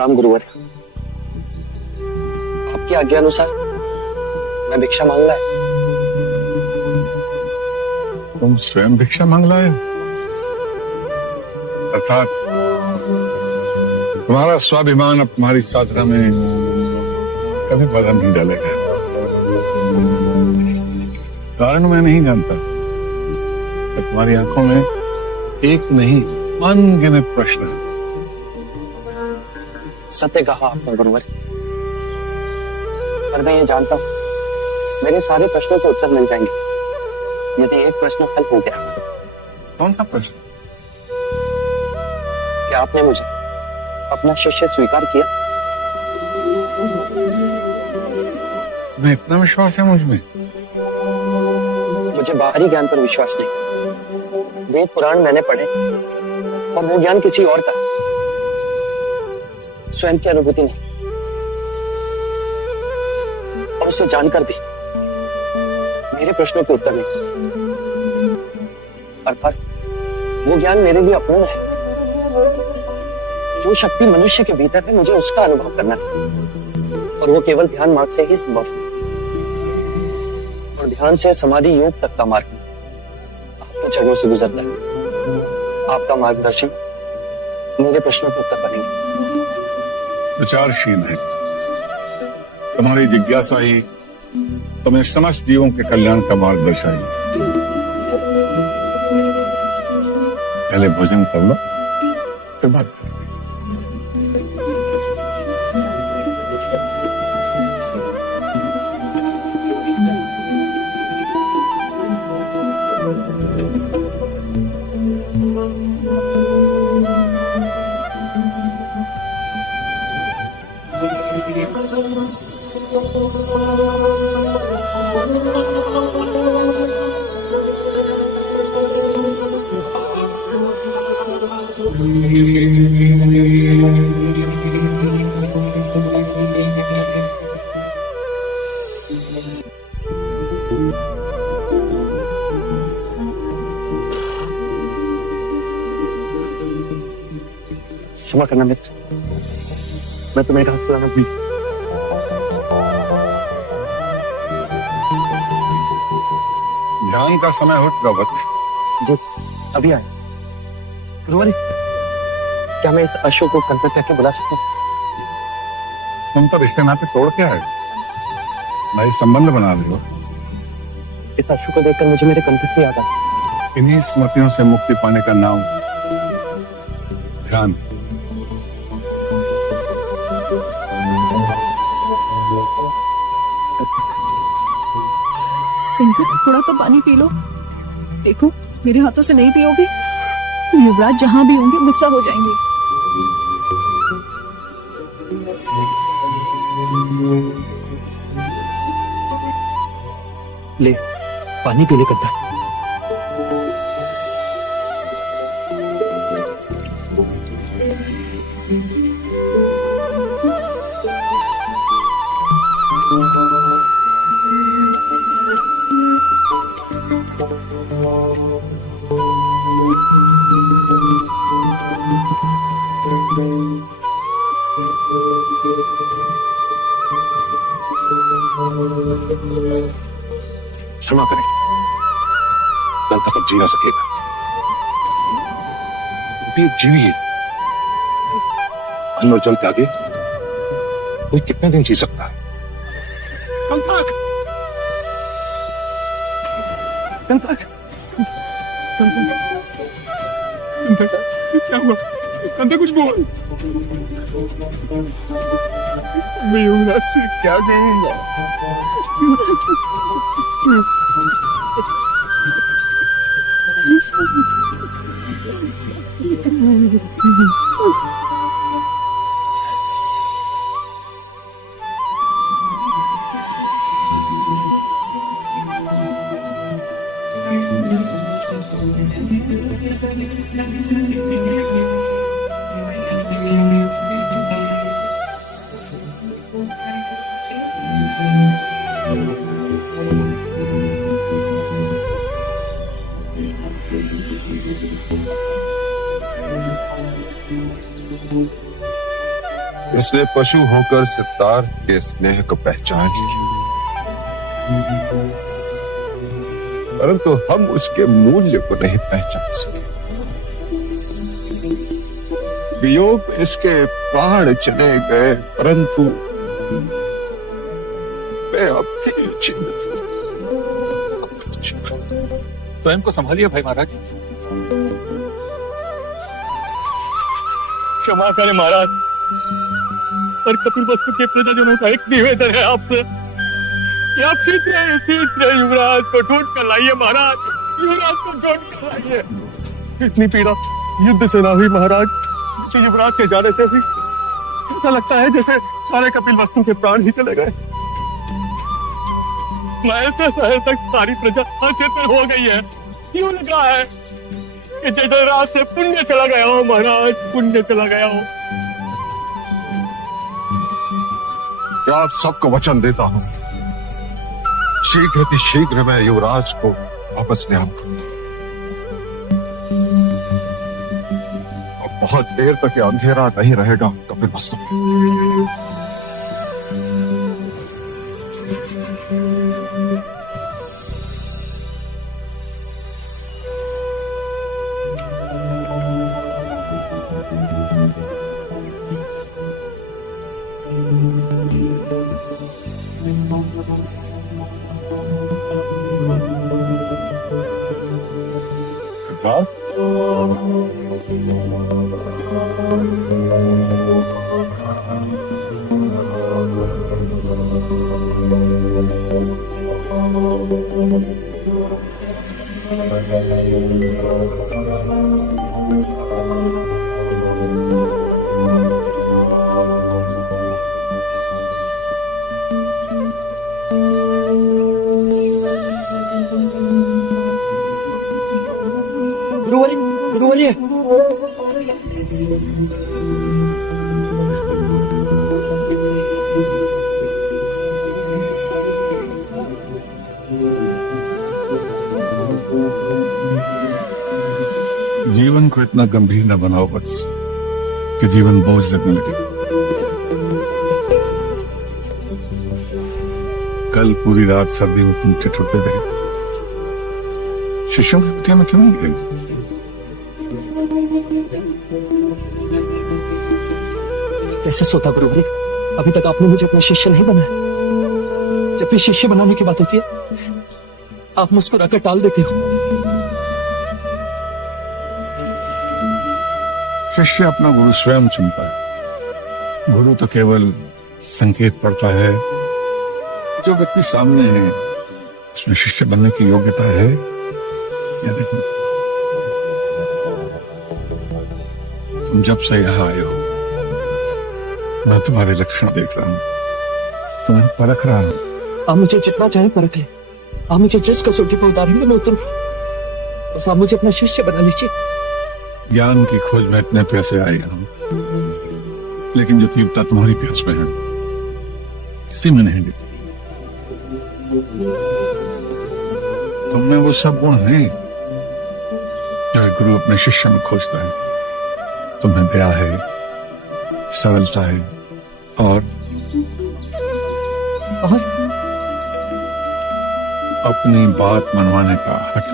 प्रणाम गुरुवर। आपकी आज्ञा अनुसार मैं भिक्षा मांग लाया। तुम स्वयं भिक्षा मांग लाए हो? अर्थात तुम्हारा स्वाभिमान अब तुम्हारी साधना में कभी बाधा नहीं डालेगा। कारण मैं नहीं जानता, तुम्हारी आंखों में एक नहीं अनगिनत प्रश्न है। सत्य कहा आपने गुरुवर, पर मैं ये जानता हूं मेरे सारे प्रश्नों के उत्तर मिल जाएंगे यदि एक प्रश्न हल हो गया। कौन सा प्रश्न? क्या आपने मुझे अपना शिष्य स्वीकार किया? तुम्हें इतना विश्वास है मुझ में? मुझे बाहरी ज्ञान पर विश्वास नहीं। वेद पुराण मैंने पढ़े और वो ज्ञान किसी और का, स्वयं की अनुभूति नहीं। और उसे जानकर भी मेरे प्रश्नों के उत्तर नहीं। अर्थात वो ज्ञान मेरे लिए अपूर्ण है। जो शक्ति मनुष्य के भीतर है मुझे उसका अनुभव करना है, और वो केवल ध्यान मार्ग से ही संभव है। और ध्यान से समाधि योग तक का मार्ग आपके चरणों से गुजरता है। आपका मार्गदर्शन मेरे प्रश्नों के उत्तर बनेंगे। विचारशील है तुम्हारी जिज्ञासा ही तुम्हें समस्त जीवों के कल्याण का मार्ग दर्शाएगी। पहले भोजन कर लो, फिर बात करेंगे। क्षमा करना मित्र, मैं तुम्हें घास खिलाना भूल। ध्यान का समय हो चुका वत्स। जी अभी आए। गुरुवर, क्या मैं इस अशोक को कंटक करके बुला सकता हूँ? तुम तो रिश्ते नाते तोड़ के आए, नए संबंध बना रहे हो। इस अशोक को देखकर मुझे मेरे कंटक की याद आई। इन्हीं स्मृतियों से मुक्ति पाने का नाम ध्यान। थोड़ा तो पानी पी लो। देखो मेरे हाथों से नहीं पियोगे तो युवराज जहां भी होंगे गुस्सा हो जाएंगे। ले पानी पी ले कंटक। क्षमा करें, कंटक अब जी ना सकेगा। भी एक जीवी है, अन्न और जल त्यागे कोई कितने दिन जी सकता है? कंटक, कंटक, कंटक, क्या हुआ? कंटक कुछ बोल। मैं युवराज से क्या कहूंगा? इसने पशु होकर सितार के स्नेह को पहचान लिया, परंतु हम उसके मूल्य को नहीं पहचान सके। वियोग इसके प्राण चले गए, परंतु मैं आपके चिंतित स्वयं को संभालिए भाई महाराज। क्षमा करें महाराज, पर कपिल वस्तु के प्रजाजनों का एक निवेदन है आपसे कि आप शीघ्र युवराज को ढूंढ कर लाइए महाराज, युवराज को ढूंढ कर लाइए। इतनी पीड़ा युद्ध से ना हुई महाराज कि युवराज के जाने से भी ऐसा लगता है जैसे सारे कपिल वस्तु के प्राण ही चले गए। महल से शहर तक सारी प्रजा अचेतन हो गई है। क्यों लग रहा है कि जठराज से पुण्य चला गया हो महाराज, पुण्य चला गया हो। क्या आप सबको वचन देता हूं, शीघ्र मैं युवराज को वापस ले आऊंगा। अब बहुत देर तक ये अंधेरा नहीं रहेगा कपिल वस्तु में। गुरुवर्य, जीवन को इतना गंभीर न बनाओ बस कि जीवन बोझ लगने लगे। कल पूरी रात सर्दी में तुम ठिठुरते रहे, शिष्यों की कुटिया में क्यों नहीं गए? कैसे सोता गुरुवर्य? अभी तक आपने मुझे अपना शिष्य नहीं बनाया। जब भी शिष्य बनाने की बात होती है आप मुस्कुराकर टाल देते हो। शिष्य अपना गुरु स्वयं चुनता है। गुरु तो केवल संकेत पड़ता है कि जो व्यक्ति सामने है उसमें शिष्य बनने की योग्यता है या नहीं। तुम जब से यहां आए हो मैं तुम्हारे लक्षण देख रहा हूं, तुम्हें परख रहा हूं। आप मुझे जितना चाहे परख ले, आप मुझे जिस कसौटी पर उतारेंगे मैं उतरूंगा, बस आप मुझे अपना शिष्य बना लीजिए। ज्ञान की खोज में इतने पैसे आए हूं, लेकिन जो तीव्रता तुम्हारी प्यास में है किसी में नहीं दिखती। तुम में वो सब गुण हैं जो एक गुरु अपने शिष्य में खोजता है। तुम्हें दया है, सरलता है और अपनी बात मनवाने का हक।